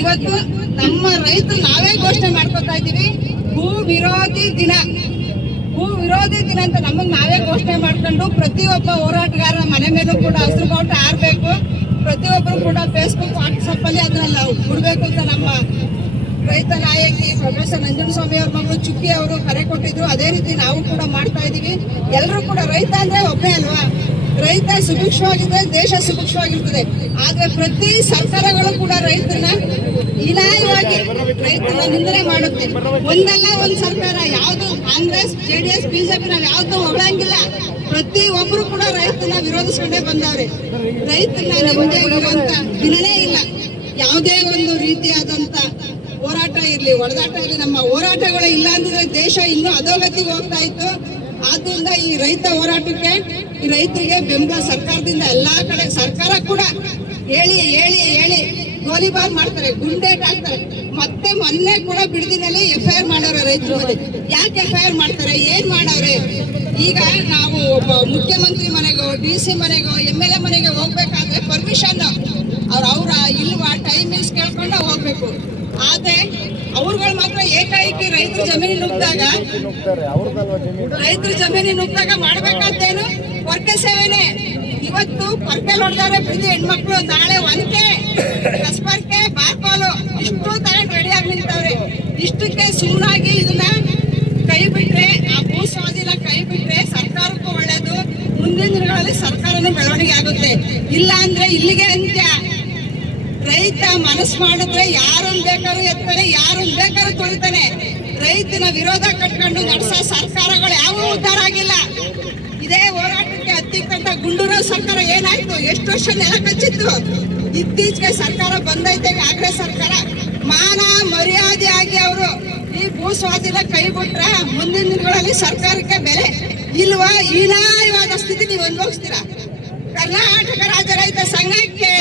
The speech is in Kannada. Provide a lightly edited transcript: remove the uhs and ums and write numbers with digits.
ಇವತ್ತು ನಮ್ಮ ರೈತರು ನಾವೇ ಘೋಷಣೆ ಮಾಡ್ಕೊತಾ ಇದ್ದೀವಿ, ಭೂ ವಿರೋಧಿ ದಿನ ಅಂತ ನಮಗೆ ನಾವೇ ಘೋಷಣೆ ಮಾಡ್ಕೊಂಡು ಪ್ರತಿಯೊಬ್ಬ ಹೋರಾಟಗಾರರ ಮನೆ ಮೇಲೂ ಕೂಡ ಹಸಿರು ಬಾವುಟ ಹಾರಬೇಕು. ಪ್ರತಿಯೊಬ್ಬರು ಕೂಡ ಫೇಸ್ಬುಕ್ ವಾಟ್ಸಪ್ ಅಲ್ಲಿ ಅದನ್ನ ಬಿಡ್ಬೇಕು ಅಂತ ನಮ್ಮ ರೈತ ನಾಯಕಿ ಪ್ರೊಫೆಸರ್ ನಂಜನಸ್ವಾಮಿ ಅವ್ರ ಮಗಳು ಚುಕ್ಕಿ ಅವರು ಕರೆ ಕೊಟ್ಟಿದ್ರು. ಅದೇ ರೀತಿ ನಾವು ಕೂಡ ಮಾಡ್ತಾ ಇದೀವಿ. ಎಲ್ಲರೂ ಕೂಡ ರೈತ ಅಂದ್ರೆ ಒಬ್ಬನೇ ಅಲ್ವಾ, ರೈತ ಸುಭಿಕ್ಷವಾಗಿದ್ರೆ ದೇಶ ಸುಭಿಕ್ಷವಾಗಿರ್ತದೆ. ಆದ್ರೆ ಪ್ರತಿ ಸರ್ಕಾರಗಳು ಕೂಡ ರೈತನ ಹೀನಾಯವಾಗಿ ರೈತನ ನಿಂದನೆ ಮಾಡುತ್ತೆ. ಒಂದಲ್ಲ ಒಂದ್ ಸರ್ಕಾರ, ಯಾವ್ದು ಕಾಂಗ್ರೆಸ್ JDS BJP ನಾವ್ ಯಾವ್ದು ಹೊಗಳಂಗಿಲ್ಲ. ಪ್ರತಿ ಒಬ್ರು ಕೂಡ ರೈತನ ವಿರೋಧಿಸ್ಕೊಂಡೇ ಬಂದವ್ರೆ. ರೈತನ ನಿಂದೆಗಿರುವಂತ ದಿನನೇ ಇಲ್ಲ. ಯಾವುದೇ ಒಂದು ರೀತಿಯಾದಂತ ಹೋರಾಟ ಇರ್ಲಿ, ಹೊಡೆದಾಟ ಇರ್ಲಿ, ನಮ್ಮ ಹೋರಾಟಗಳೇ ಇಲ್ಲ ಅಂದ್ರೆ ದೇಶ ಇನ್ನೂ ಅಧೋಗತಿಗೆ ಹೋಗ್ತಾ ಇತ್ತು. ಆದ್ರಿಂದ ಈ ರೈತ ಹೋರಾಟಕ್ಕೆ, ಈ ರೈತರಿಗೆ ಬೆಂಬಲ ಸರ್ಕಾರದಿಂದ ಎಲ್ಲಾ ಕಡೆ, ಸರ್ಕಾರ ಕೂಡ ಹೇಳಿ ಹೇಳಿ ಹೇಳಿ ಗೋಲಿಬಾರ್ ಮಾಡ್ತಾರೆ, ಗುಂಡೇಟ್ ಹಾಕ್ತಾರೆ. ಮತ್ತೆ ಮೊನ್ನೆ ಕೂಡ ಬಿಡದಿನಲ್ಲಿ FIR ಮಾಡವ್ರೆ ರೈತರ ಮೇಲೆ. ಯಾಕೆ FIR ಮಾಡ್ತಾರೆ, ಏನ್ ಮಾಡವ್ರೆ? ಈಗ ನಾವು ಒಬ್ಬ ಮುಖ್ಯಮಂತ್ರಿ ಮನೆಗೋ DC ಮನೆಗೋ MLA ಮನೆಗೆ ಹೋಗ್ಬೇಕಾದ್ರೆ ಪರ್ಮಿಷನ್ ಅವ್ರ ಇಲ್ವಾ ಟೈಮಿಂಗ್ಸ್ ಕೇಳ್ಕೊಂಡು ಹೋಗ್ಬೇಕು. ಆದ್ರೆ ಅವ್ರುಗಳು ಮಾತ್ರ ಏಕಾಏಕಿ ರೈತರ ಜಮೀನಿಗೆ ನುಗ್ದಾಗ ಮಾಡ್ಬೇಕಾದ್ದೇನು ವರ್ಗ ಸೇವೆನೆ. ಇವತ್ತು ಪರ್ಕೆಲ್ ಹೊಡೆದಾರೆ ಬಿಡಿ ಹೆಣ್ಮಕ್ಳು, ನಾಳೆ ಒನಕೆ ಕಸ್ಬರ್ಕೆ ಬಾರ್ಕೋಲು ಇಷ್ಟು ತಗೊಂಡು ರೆಡಿ ಆಗಿ ನಿಂತವ್ರೆ. ಇಷ್ಟಕ್ಕೆ ಸುಮ್ಮನಾಗಿ ಇದನ್ನ ಕೈ ಬಿಟ್ರೆ, ಆ ಭೂ ಸ್ವಾಧೀನ ಕೈ ಬಿಟ್ರೆ ಸರ್ಕಾರಕ್ಕೂ ಒಳ್ಳೇದು. ಮುಂದಿನ ದಿನಗಳಲ್ಲಿ ಸರ್ಕಾರನೂ ಬೆಳವಣಿಗೆ ಆಗುತ್ತೆ. ಇಲ್ಲ ಅಂದ್ರೆ ಇಲ್ಲಿಗೆ ಅಂತ್ಯ. ರೈತ ಮನಸ್ಸು ಮಾಡಿದ್ರೆ ಯಾರನ್ನ ಬೇಕಾದ್ರೂ ಎತ್ತಾನೆ, ಯಾರನ್ನ ಬೇಕಾದ್ರೂ ತೊಳಿತಾನೆ. ರೈತನ ವಿರೋಧ ಕಟ್ಕೊಂಡು ನಡೆಸೋ ಸರ್ಕಾರಗಳು ಯಾವ ಉದ್ಧಾರ ಆಗಿಲ್ಲ. ಇದೇ ಹೋರಾಟಕ್ಕೆ ಹತ್ತಿಕ್ಕಂತ ಗುಂಡೂರಾವ್ ಸರ್ಕಾರ ಏನಾಯ್ತು, ಎಷ್ಟು ವರ್ಷ ನೆಲ ಕಚ್ಚಿತ್ತು. ಇತ್ತೀಚೆಗೆ ಸರ್ಕಾರ ಬಂದೈತೆ, ಕಾಂಗ್ರೆಸ್ ಸರ್ಕಾರ ಮಾನ ಮರ್ಯಾದೆ ಆಗಿ ಅವರು ಈ ಭೂ ಸ್ವಾಧೀನ ಕೈ ಬಿಟ್ರೆ ಮುಂದಿನ ದಿನಗಳಲ್ಲಿ ಸರ್ಕಾರಕ್ಕೆ ಬೆಲೆ ಇಲ್ವಾ? ಹೀನಾಯವಾದ ಸ್ಥಿತಿ ನೀವು ಅನುಭವಿಸ್ತೀರಾ. ಕರ್ನಾಟಕ ರಾಜ್ಯ ರೈತ ಸಂಘಕ್ಕೆ